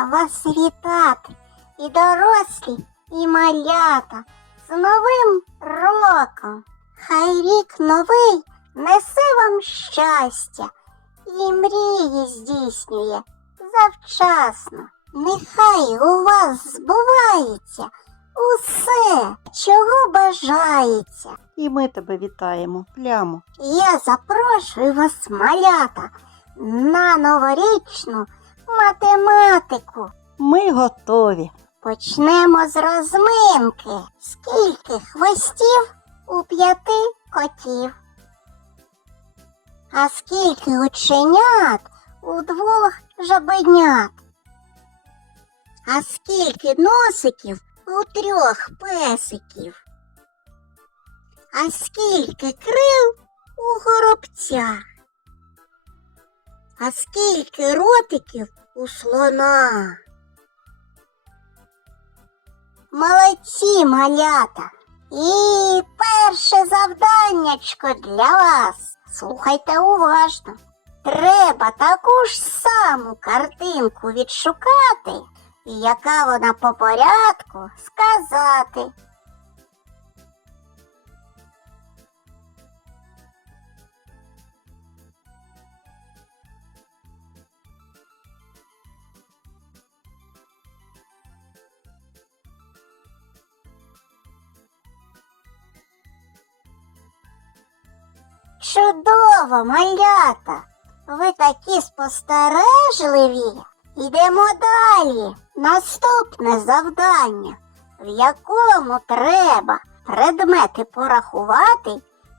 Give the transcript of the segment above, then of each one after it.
рада вас вітати, і дорослі, і малята з Новим роком. Хай рік новий несе вам щастя і мрії здійснює завчасно. Нехай у вас збувається усе, чого бажається. І ми тебе вітаємо, плямо. Я запрошую вас, малята, на новорічну математику. Ми готові. Почнемо з розминки. Скільки хвостів у п'яти котів? А скільки оченят у двох жабенят? А скільки носиків у трьох песиків? А скільки крил у горобця? А скільки ротиків у слона? Молодці, малята! І перше завданнячко для вас. Слухайте уважно. Треба таку ж саму картинку відшукати, і яка вона по порядку сказати. Чудово, малята! Ви такі спостережливі. Йдемо далі. Наступне завдання, в якому треба предмети порахувати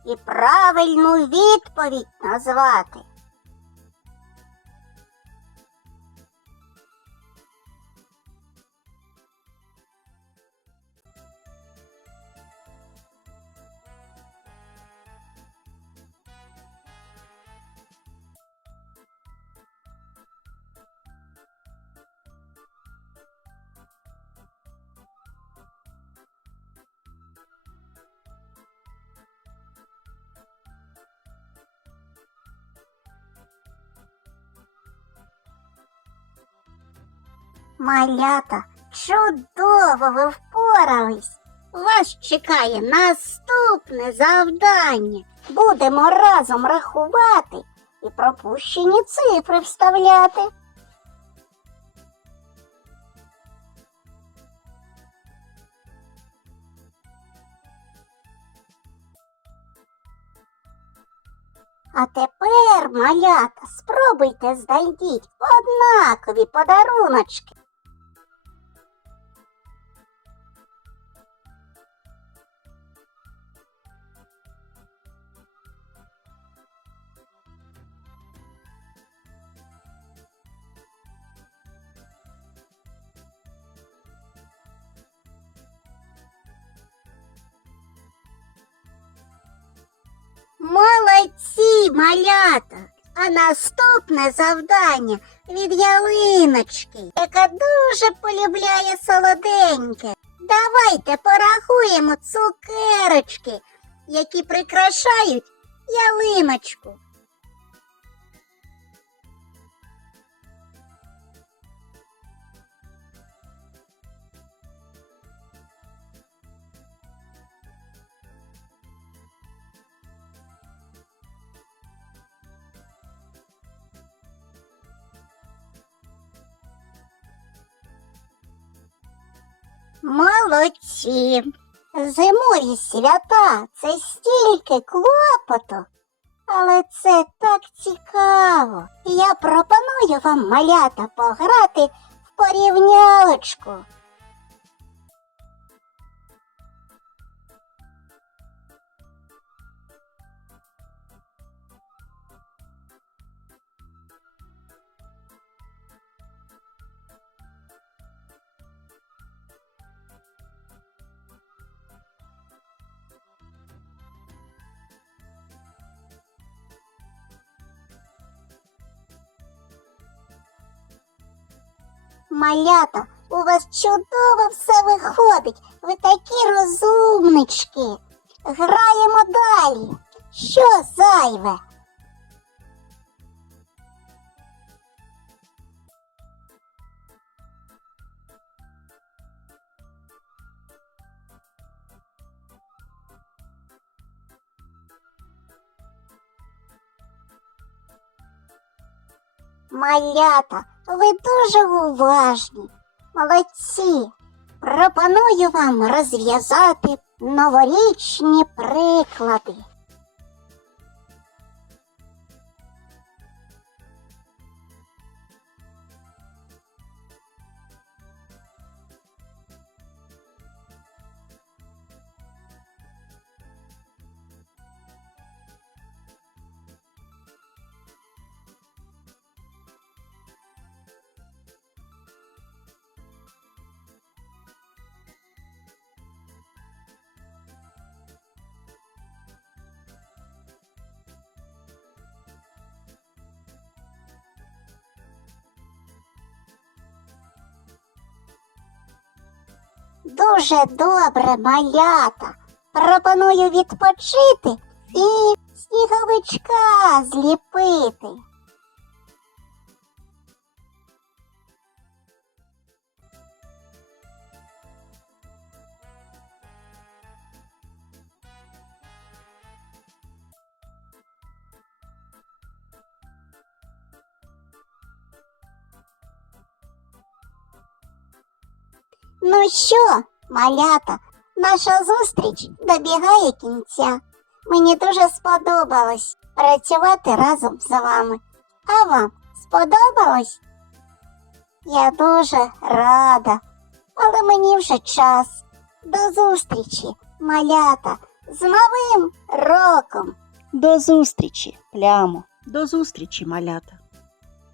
і правильну відповідь назвати. Малята, чудово ви впорались. Вас чекає наступне завдання. Будемо разом рахувати і пропущені цифри вставляти. А тепер, малята, спробуйте знайдіть однакові подаруночки. Молодці, малята! А наступне завдання від ялиночки, яка дуже полюбляє солоденьке. Давайте порахуємо цукерочки, які прикрашають ялиночку. Молодці. Зимові свята це стільки клопоту, але це так цікаво. Я пропоную вам, малята, пограти в порівнялочку. Малята, у вас чудово все виходить. Ви такі розумнички. Граємо далі. Що зайве? Малята, ви дуже уважні. Молодці. Пропоную вам розв'язати новорічні приклади. Дуже добре, малята. Пропоную відпочити і сніговичка зліпити. Ну що, малята, наша зустріч добігає кінця. Мені дуже сподобалось працювати разом з вами. А вам сподобалось? Я дуже рада, але мені вже час. До зустрічі, малята, з Новим роком! До зустрічі, плямо. До зустрічі, малята.